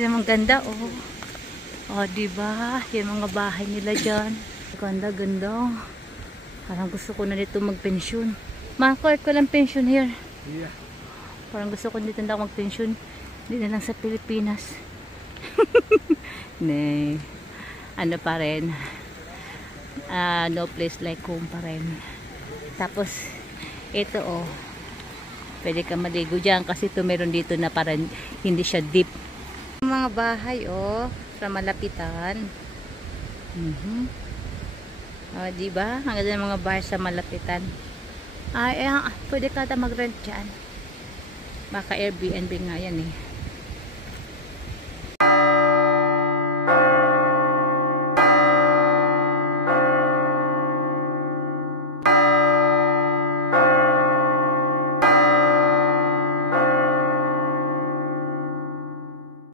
Yan ang ganda, oh. Oh, diba? Yan mga bahay nila dyan. Ganda, ganda. Parang gusto ko na dito magpensyon. Makakort ko lang pension here. Yeah. Parang gusto ko dito na magpensyon. Hindi na lang sa Pilipinas. Nee. Ano pa rin. No place like home pa rin. Tapos, ito oh. Pwede ka maligo dyan kasi ito meron dito na parang hindi siya deep. Mga bahay oh. Sa malapitan. Diba? Ang ganda ng mga bahay sa malapitan. Pwede ka mag-rent dyan. Baka Airbnb nga yan eh.